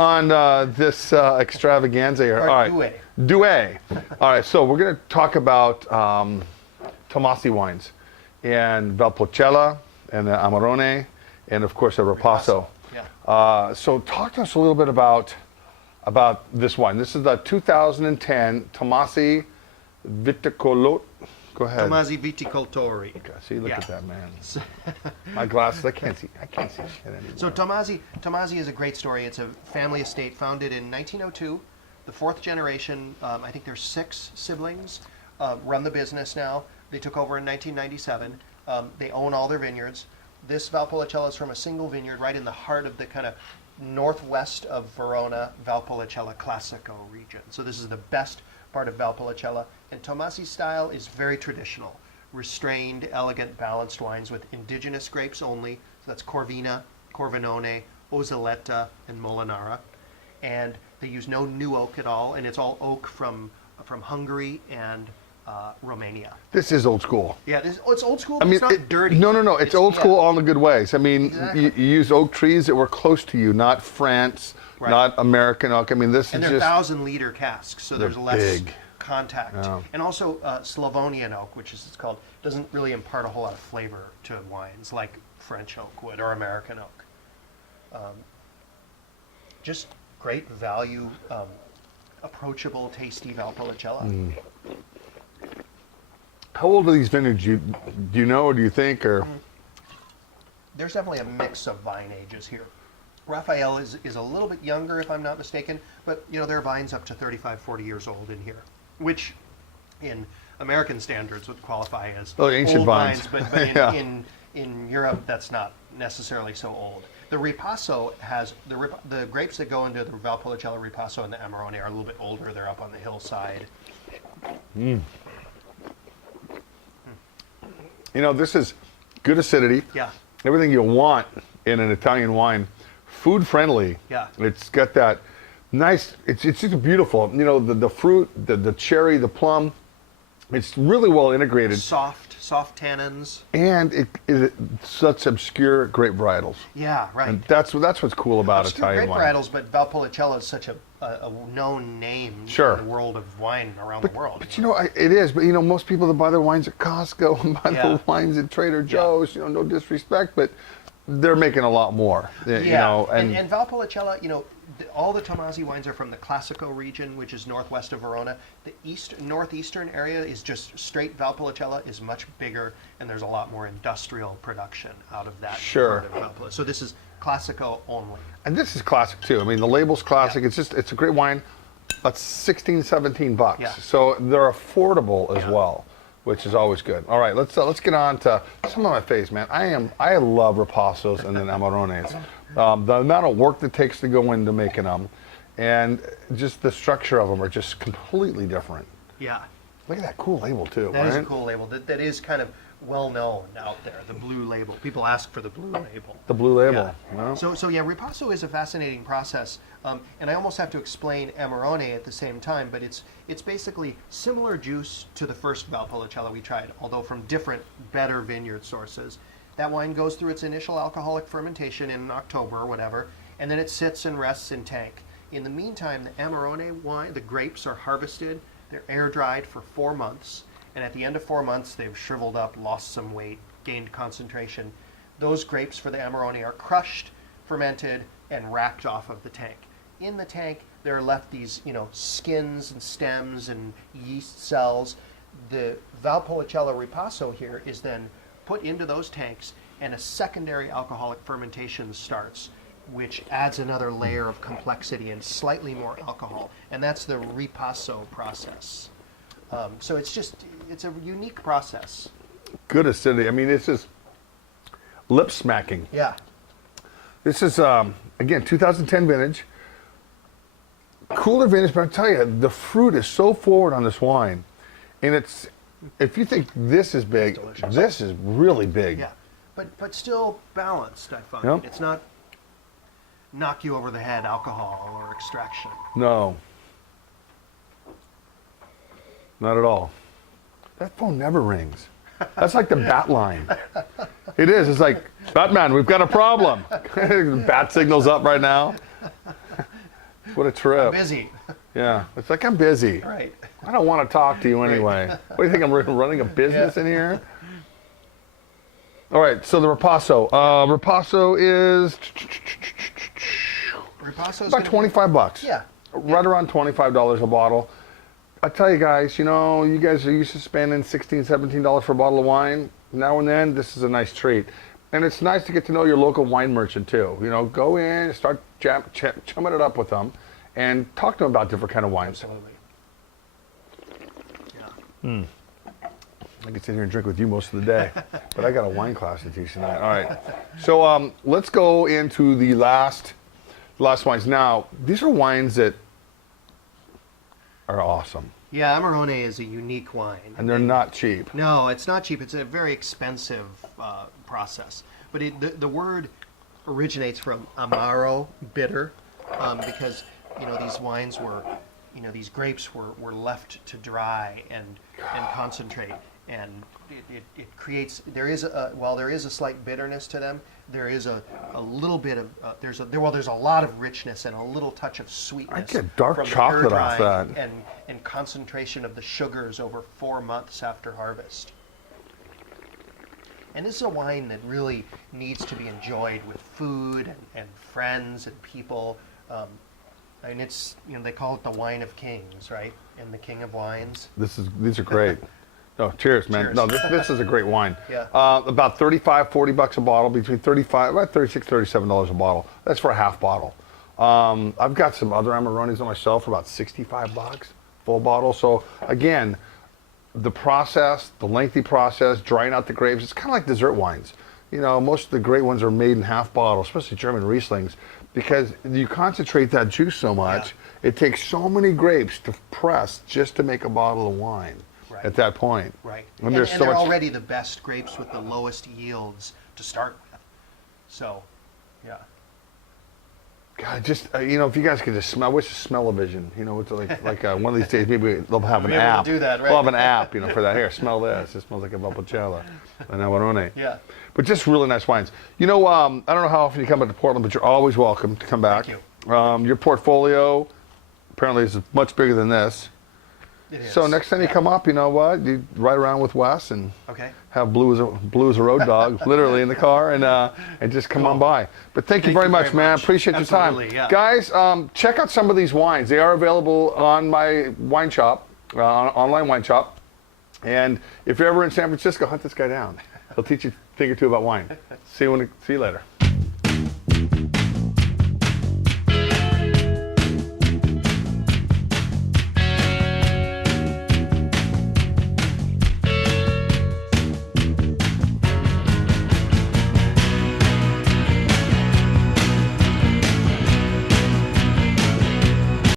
on this extravaganza here. Or All right. Douai. Douai. All right, so we're going to talk about Tomasi wines and Valpolicella and the Amarone and, of course, the Ripasso. Yeah. So talk to us a little bit about this wine. This is the 2010 Tomasi Viticoltori. Go ahead. Tomasi Viticoltori. Okay, see, look Yeah. at that, man. My glasses, I can't see shit anymore. So Tomasi is a great story. It's a family estate founded in 1902. The fourth generation, I think there's 6 siblings, run the business now. They took over in 1997. They own all their vineyards. This Valpolicella is from a single vineyard right in the heart of the kind of northwest of Verona, Valpolicella Classico region. So this is the best part of Valpolicella. And Tomasi style is very traditional. Restrained, elegant, balanced wines with indigenous grapes only. So that's Corvina, Corvinone, Ozzoletta, and Molinara. And they use no new oak at all, and it's all oak from Hungary and Romania. This is old school. Yeah, it's old school, but it's not dirty. No. It's old school all in the good ways. I mean, Exactly. you use oak trees that were close to you, not France, Right. not American oak. I mean, this And is they're just 1,000-liter casks, so there's less big. contact. Yeah. And also Slavonian oak, which is it's called, doesn't really impart a whole lot of flavor to wines like French oak would or American oak. Just great value, approachable, tasty Valpolicella. How old are these vineyards? Do you know, or do you think, or? There's definitely a mix of vine ages here. Raphael is a little bit younger, if I'm not mistaken, but there are vines up to 35, 40 years old in here, which in American standards would qualify as ancient old vines. but Yeah. in Europe that's not necessarily so old. The Ripasso has the grapes that go into the Valpolicella Ripasso and the Amarone are a little bit older. They're up on the hillside. This is good acidity. Yeah. Everything you want in an Italian wine. Food friendly. Yeah. It's got that nice, it's just beautiful. The fruit, the cherry, the plum, it's really well integrated. Soft tannins. And it is such obscure grape varietals. Yeah, right. And that's what's cool about Italian grape wine. varietals, but Valpolicella is such a known name Sure. in the world of wine around the world. But it is. But most people that buy their wines at Costco and buy Yeah. their wines at Trader Joe's. No disrespect, but they're making a lot more. And Valpolicella, all the Tomasi wines are from the Classico region, which is northwest of Verona. The northeastern area is just straight Valpolicella, is much bigger, and there's a lot more industrial production out of that Sure. part of Valpolicella. So this is Classico only. And this is classic too. I mean, the label's classic. Yeah. It's a great wine. That's $16, $17. Yeah. So they're affordable as Yeah. well, which is always good. All right, let's get on to some of my faves, man. I love Ripassos and then Amarones. The amount of work that takes to go into making them, and just the structure of them are just completely different. Yeah. Look at that cool label too. That right? is a cool label. That is kind of well known out there. The blue label. People ask for the blue label. The blue label. Yeah. Well, So yeah, Ripasso is a fascinating process, and I almost have to explain Amarone at the same time. But it's basically similar juice to the first Valpolicella we tried, although from different, better vineyard sources. That wine goes through its initial alcoholic fermentation in October or whatever, and then it sits and rests in tank. In the meantime, the Amarone wine, the grapes are harvested. They're air dried for 4 months. And at the end of 4 months, they've shriveled up, lost some weight, gained concentration. Those grapes for the Amarone are crushed, fermented, and racked off of the tank. In the tank, there are left these, skins and stems and yeast cells. The Valpolicella Ripasso here is then put into those tanks, and a secondary alcoholic fermentation starts, which adds another layer of complexity and slightly more alcohol. And that's the Ripasso process. So it's a unique process. good acidity. I mean, this is lip smacking. Yeah. This is, again, 2010 vintage. Cooler vintage, but I tell you, the fruit is so forward on this wine. And it's, if you think this is big, Delicious. this is really big. Yeah. But still balanced, I find. Yep. It's not knock you over the head alcohol or extraction. No. Not at all. That phone never rings. That's like the bat line. It is. It's like, Batman, we've got a problem. Bat signal's up right now. What a trip. Busy. Yeah, it's like I'm busy. Right. I don't want to talk to you anyway. What do you think, I'm running a business in here? All right, so the Ripasso. Ripasso is Ripasso's about 25 bucks. Yeah. Right around $25 a bottle. I tell you guys, you know, you guys are used to spending $16, $17 for a bottle of wine. Now and then, this is a nice treat. And it's nice to get to know your local wine merchant too. You know, go in, start chumming it up with them, and talk to them about different kind of wines. Absolutely. Yeah. I could sit here and drink with you most of the day, but I got a wine class to teach tonight. All right, so let's go into the last wines. Now, these are wines that are awesome, Yeah, Amarone is a unique wine. and they're not cheap. No, it's not cheap. It's a very expensive process. But the word originates from amaro, bitter, because these wines were, these grapes were left to dry and concentrate, and it creates. While there is a slight bitterness to them, there is a little bit of there's a lot of richness and a little touch of sweetness. I get dark from the chocolate air off drying that. and concentration of the sugars over 4 months after harvest. And this is a wine that really needs to be enjoyed with food and friends and people. And it's, they call it the wine of kings, right? And the king of wines. These are great. No, cheers, man. Cheers. No, this is a great wine. Yeah. About 35, 40 bucks a bottle, between 35, about 36, $37 a bottle. That's for a half bottle. I've got some other Amarones on myself for about 65 bucks, full bottle. So again, the process, the lengthy process, drying out the grapes, it's kind of like dessert wines. Most of the great ones are made in half bottles, especially German Rieslings, because you concentrate that juice so much, it takes so many grapes to press just to make a bottle of wine. Right. At that point. Right. And there's so they're much. already the best grapes with the lowest yields to start with. So, yeah. God, just if you guys could just smell, I wish the smell-o-vision. It's like one of these days maybe they'll have an We'll be able app. to do that, right? We'll have an app, for that. Here, smell this. It smells like a Valpolicella, an Amarone. Yeah. But just really nice wines. I don't know how often you come up to Portland, but you're always welcome to come back. Thank you. Your portfolio apparently is much bigger than this. It is. So next time you come up, you know what? You ride around with Wes and Okay. have blue as a road dog, literally in the car, and just come on by. But thank you very much, man. Appreciate your time. Absolutely, yeah. Guys, check out some of these wines. They are available on my wine shop, online wine shop. And if you're ever in San Francisco, hunt this guy down. He'll teach you a thing or two about wine. See you later.